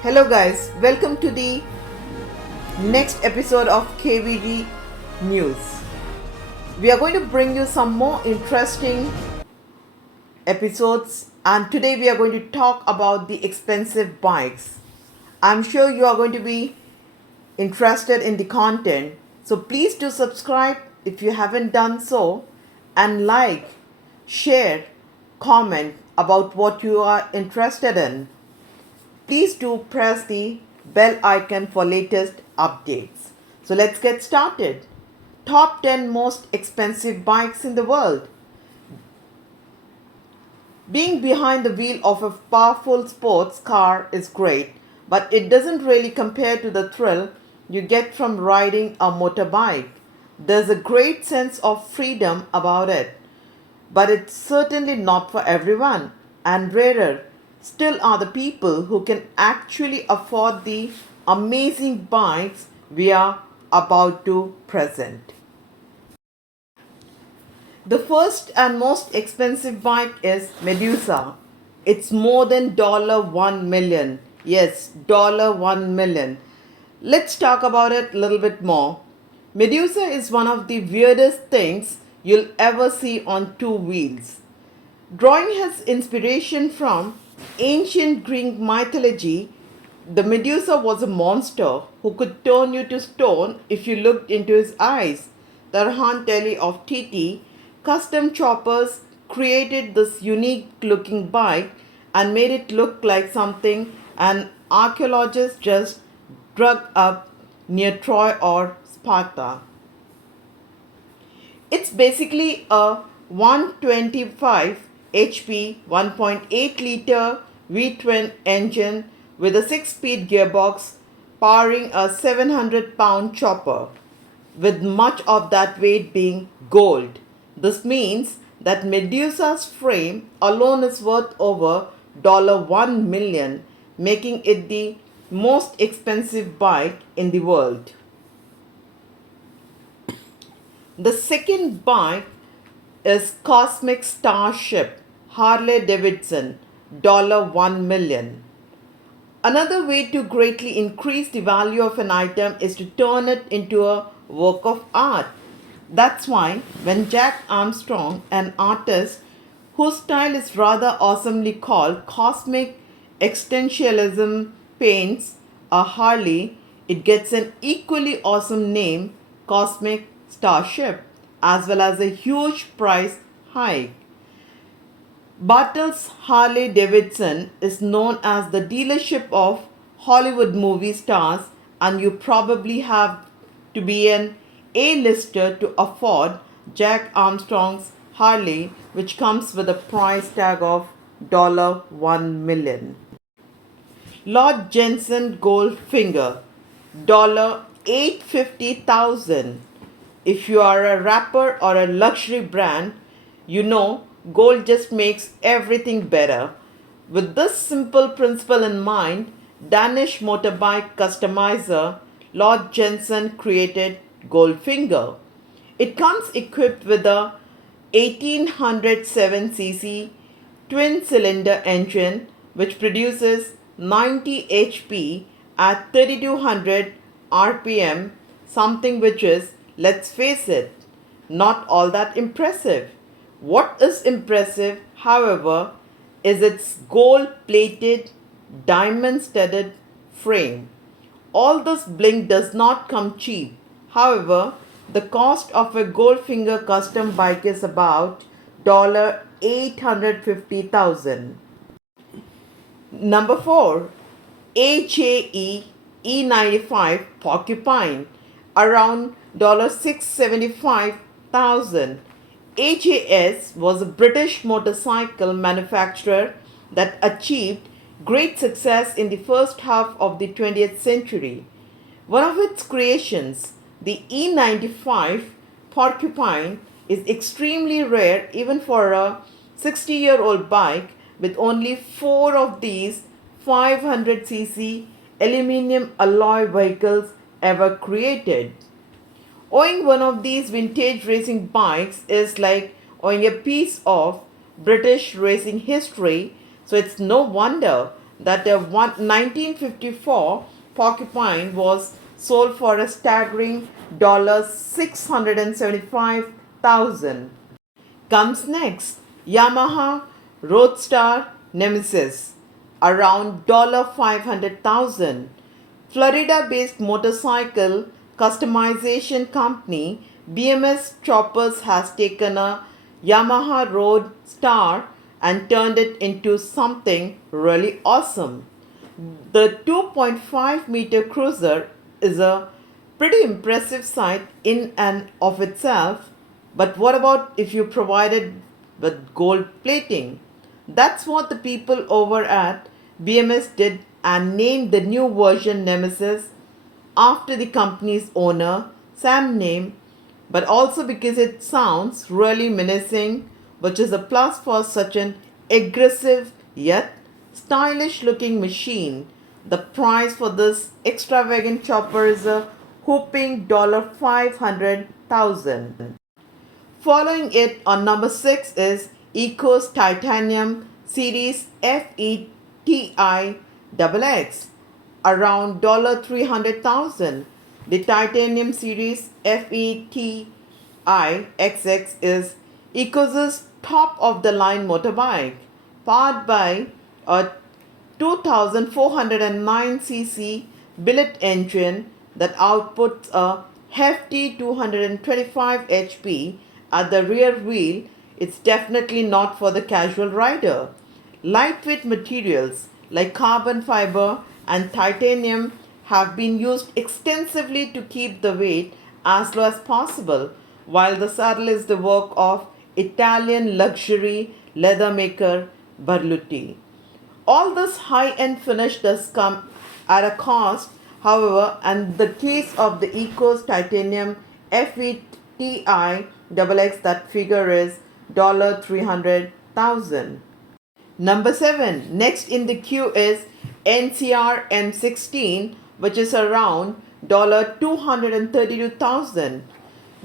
Hello guys, welcome to the next episode of KVG News. We are going to bring you some more interesting episodes, and today we are going to talk about the expensive bikes. I'm sure you are going to be interested in the content, so please do subscribe if you haven't done so, and like, share, comment about what you are interested in. Please do press the bell icon for latest updates. So let's get started. Top 10 most expensive bikes in the world. Being behind the wheel of a powerful sports car is great, but it doesn't really compare to the thrill you get from riding a motorbike. There's a great sense of freedom about it, but it's certainly not for everyone, and rarer still are the people who can actually afford the amazing bikes we are about to present. The first and most expensive bike is Medusa. It's more than $1 million. Yes, $1 million. Let's talk about it a little bit more. Medusa is one of the weirdest things you'll ever see on two wheels. Drawing his inspiration from ancient Greek mythology, the Medusa was a monster who could turn you to stone if you looked into his eyes. The Arhantelli of TT custom choppers created this unique looking bike and made it look like something an archaeologist just dug up near Troy or Sparta. It's basically a 125 HP 1.8 liter V twin engine with a 6-speed gearbox powering a 700-pound chopper, with much of that weight being gold. This means that Medusa's frame alone is worth over $1 million, making it the most expensive bike in the world. The second bike is Cosmic Starship Harley Davidson, $1 million. Another way to greatly increase the value of an item is to turn it into a work of art. That's why when Jack Armstrong, an artist whose style is rather awesomely called Cosmic Existentialism, paints a Harley, it gets an equally awesome name, Cosmic Starship, as well as a huge price hike. BARTELS Harley Davidson is known as the dealership of Hollywood movie stars, and you probably have to be an A-lister to afford Jack Armstrong's Harley, which comes with a price tag of $1 million. Lord Jensen Goldfinger, $850,000. If you are a rapper or a luxury brand, you know gold just makes everything better. With this simple principle in mind, Danish motorbike customizer Lord Jensen created Goldfinger. It comes equipped with a 1807cc twin-cylinder engine which produces 90 HP at 3200 RPM, something which is, let's face it, not all that impressive. What is impressive, however, is its gold-plated, diamond-studded frame. All this bling does not come cheap. However, the cost of a Goldfinger custom bike is about $850,000. Number 4. HAE E95 Porcupine, around $675,000. HAS was a British motorcycle manufacturer that achieved great success in the first half of the 20th century. One of its creations, the E95 Porcupine, is extremely rare even for a 60-year-old bike, with only 4 of these 500cc aluminum alloy vehicles ever created. Owning one of these vintage racing bikes is like owning a piece of British racing history, so it's no wonder that a 1954 Porcupine was sold for a staggering $675,000. Comes next Yamaha Roadstar Nemesis, around $500,000. Florida based motorcycle customization company BMS Choppers has taken a Yamaha Roadstar and turned it into something really awesome. The 2.5-meter cruiser is a pretty impressive sight in and of itself, but what about if you provide it with gold plating? That's what the people over at BMS did and named the new version Nemesis after the company's owner, Sam name, but also because it sounds really menacing, which is a plus for such an aggressive yet stylish looking machine. The price for this extravagant chopper is a whopping $500,000. Following it on number 6 is Eco's Titanium Series FETI-XX, around $300,000. The Titanium Series FETI-XX is Eco's top of the line motorbike, powered by a 2409cc billet engine that outputs a hefty 225 HP at the rear wheel. It's definitely not for the casual rider. Lightweight materials like carbon fiber and titanium have been used extensively to keep the weight as low as possible, while the saddle is the work of Italian luxury leather maker Berluti. All this high-end finish does come at a cost, however, and the case of the Eco's Titanium FETI-XX, that figure is $300,000. Number 7. Next in the queue is NCR M16, which is around $232,000.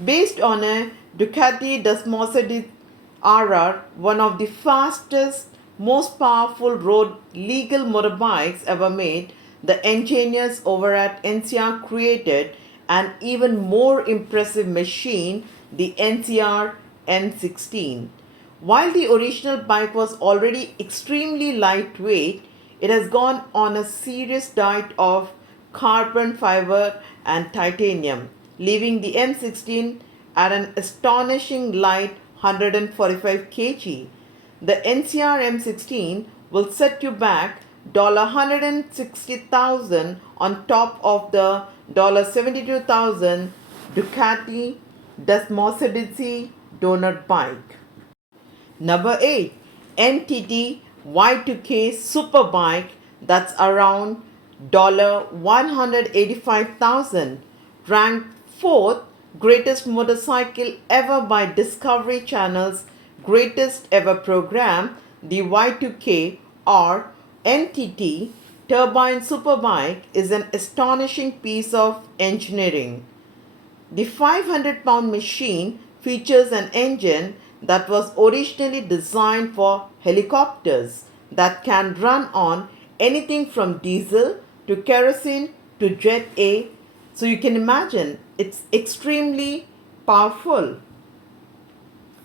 Based on a Ducati Desmosedi RR, one of the fastest, most powerful road legal motorbikes ever made, the engineers over at NCR created an even more impressive machine, the NCR M16. While the original bike was already extremely lightweight, it has gone on a serious diet of carbon fiber and titanium, leaving the M16 at an astonishing light 145 kg. The NCR M16 will set you back $160,000 on top of the $72,000 Ducati Desmosedici donut bike. Number 8. NTT Y2K SuperBike, that's around $185,000. Ranked 4th greatest motorcycle ever by Discovery Channel's greatest ever program, the Y2K or NTT Turbine Superbike is an astonishing piece of engineering. The 500-pound machine features an engine that was originally designed for helicopters that can run on anything from diesel to kerosene to jet A. So you can imagine it's extremely powerful.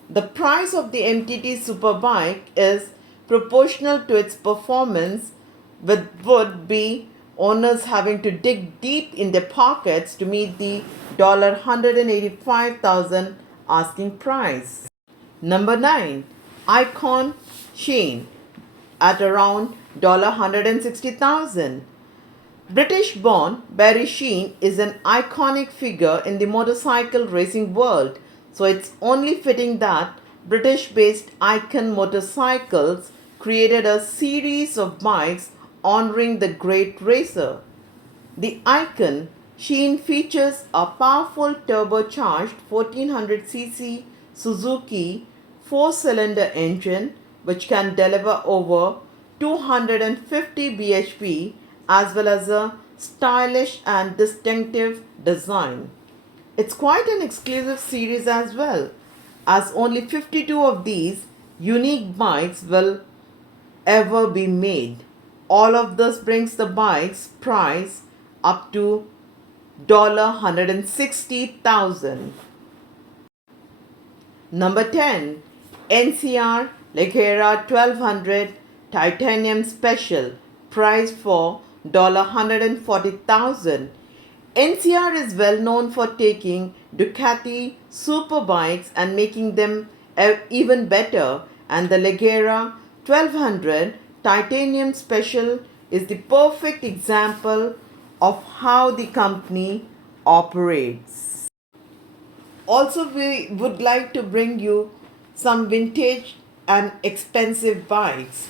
The price of the NTT Superbike is proportional to its performance, with would be owners having to dig deep in their pockets to meet the $185,000 asking price. Number 9. IconsheenePR at around $160,000. British-born Barry Sheene is an iconic figure in the motorcycle racing world, so it's only fitting that British-based Icon Motorcycles created a series of bikes honoring the great racer. The Icon Sheen features a powerful turbocharged 1400cc Suzuki 4-cylinder engine which can deliver over 250 bhp, as well as a stylish and distinctive design. It's quite an exclusive series as well, as only 52 of these unique bikes will ever be made. All of this brings the bike's price up to $160,000. Number 10. NCR Legera 1200 Titanium Special, priced for $140,000. NCR is well known for taking Ducati SuperBikes and making them even better, and the Legera 1200 Titanium Special is the perfect example of how the company operates. Also, we would like to bring you some vintage and expensive bikes.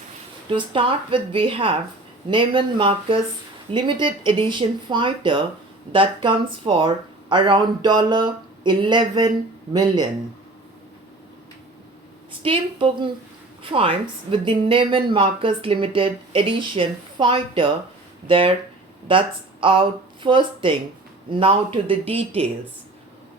To start with, we have Neiman Marcus limited edition fighter that comes for around $11 million. Steampunk triumphs with the Neiman Marcus limited edition fighter there. That's out first thing. Now to the details.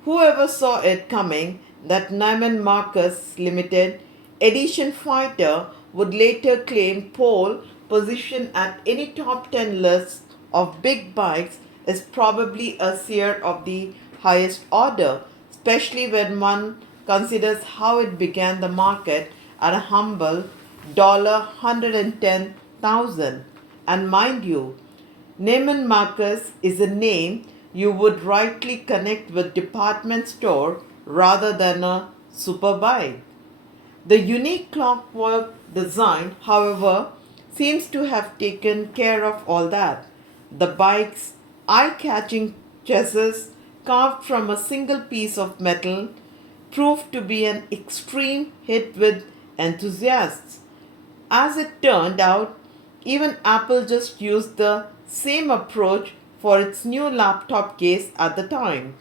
Whoever saw it coming that Neiman Marcus limited edition fighter would later claim pole position at any top 10 list of big bikes is probably a seer of the highest order, especially when one considers how it began the market at a humble $110,000. And mind you, Neiman Marcus is a name you would rightly connect with department store rather than a superbike. The unique clockwork design, however, seems to have taken care of all that. The bike's eye-catching chassis, carved from a single piece of metal, proved to be an extreme hit with enthusiasts. As it turned out, even Apple just used the same approach for its new laptop case at the time.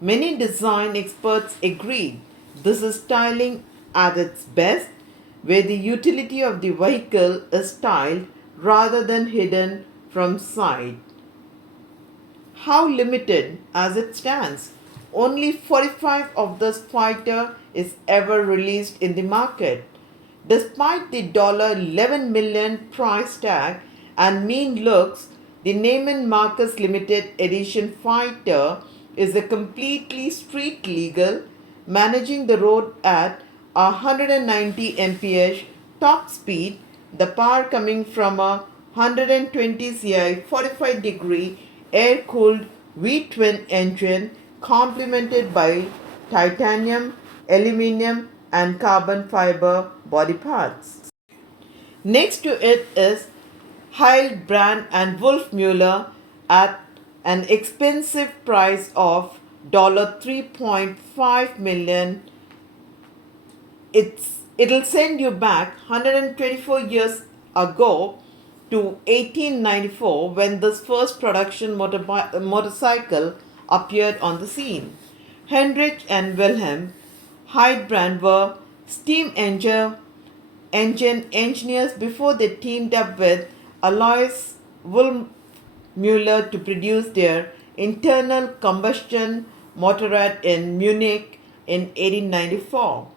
Many design experts agreed this is styling at its best, where the utility of the vehicle is styled rather than hidden from sight. How limited as it stands. Only 45 of this fighter is ever released in the market. Despite the $11 million price tag and mean looks, the Neiman Marcus limited edition fighter is a completely street legal, managing the road at 190 mph top speed, the power coming from a 120 CI 45-degree air-cooled V-twin engine complemented by titanium, aluminum and carbon fiber body parts. Next to it is Heilbrand and Wolfmuller at an expensive price of $3.5 million. It'll send you back 124 years ago to 1894 when this first production motorcycle appeared on the scene. Heinrich and Wilhelm Heilbrand were steam engine engineers before they teamed up with Alois Wolfmuller to produce their internal combustion motorrad in Munich in 1894.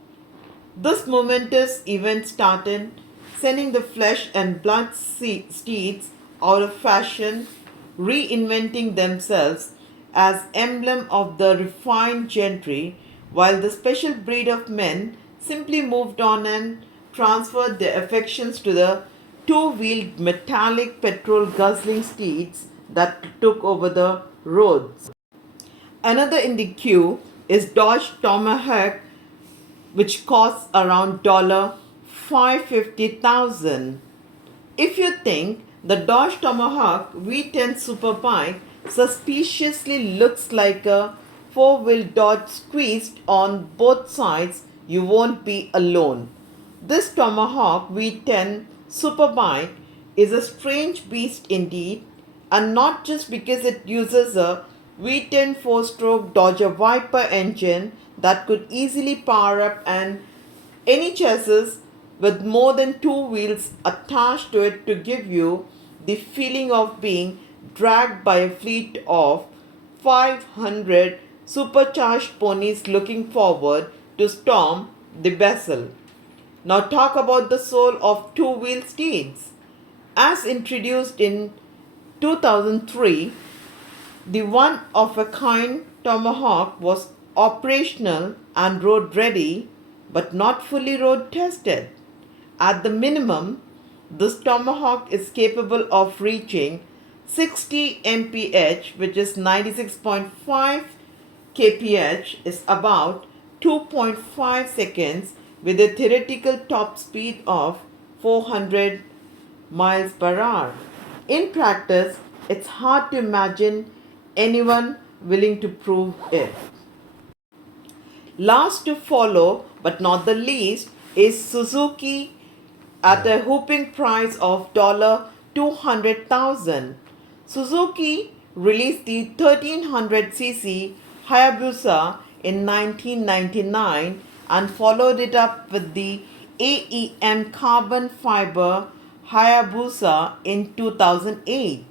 This momentous event started sending the flesh and blood steeds out of fashion, reinventing themselves as emblem of the refined gentry, while the special breed of men simply moved on and transferred their affections to the two-wheeled metallic petrol-guzzling steeds that took over the roads. Another in the queue is Dodge Tomahawk, which costs around $550,000. If you think the Dodge Tomahawk V10 Superbike suspiciously looks like a four-wheel Dodge squeezed on both sides, you won't be alone. This Tomahawk V10 Superbike is a strange beast indeed, and not just because it uses a V10 4-stroke Dodge Viper engine that could easily power up any chassis with more than two wheels attached to it to give you the feeling of being dragged by a fleet of 500 supercharged ponies looking forward to storm the vessel. Now talk about the soul of two-wheel steeds. As introduced in 2003, the one-of-a-kind Tomahawk was operational and road-ready, but not fully road-tested. At the minimum, this Tomahawk is capable of reaching 60 mph, which is 96.5 kph, is about 2.5 seconds with a theoretical top speed of 400 miles per hour. In practice, it's hard to imagine anyone willing to prove it. Last to follow, but not the least, is Suzuki at a whopping price of $200,000. Suzuki released the 1300cc Hayabusa in 1999 and followed it up with the AEM carbon fiber Hayabusa in 2008.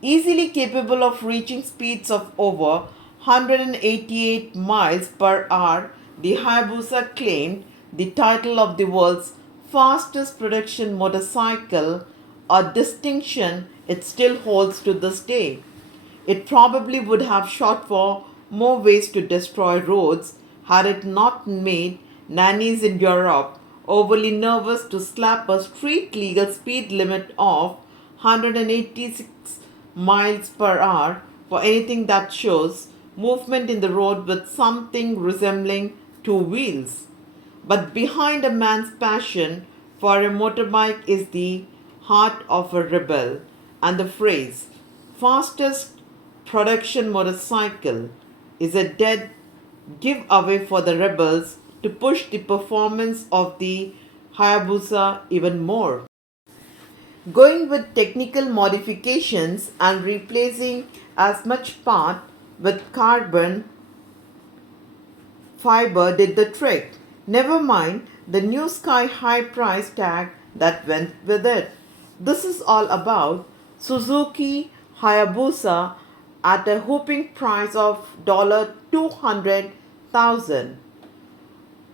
Easily capable of reaching speeds of over 188 miles per hour, the Hayabusa claimed the title of the world's fastest production motorcycle, a distinction it still holds to this day. It probably would have shot for more ways to destroy roads had it not made nannies in Europe overly nervous to slap a street legal speed limit of 186 miles per hour for anything that shows movement in the road with something resembling two wheels. But behind a man's passion for a motorbike is the heart of a rebel, and the phrase fastest production motorcycle is a dead giveaway for the rebels to push the performance of the Hayabusa even more. Going with technical modifications and replacing as much part with carbon fiber did the trick. Never mind the new sky high price tag that went with it. This is all about Suzuki Hayabusa at a whopping price of $200,000.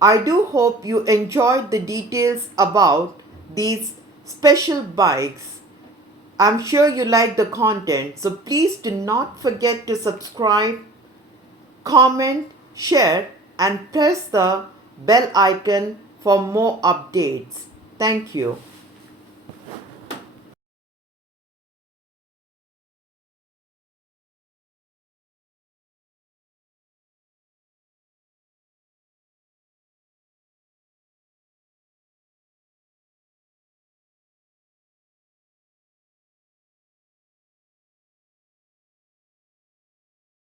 I do hope you enjoyed the details about these special bikes. I'm sure you like the content, so please do not forget to subscribe, comment, share, and press the bell icon for more updates. Thank you.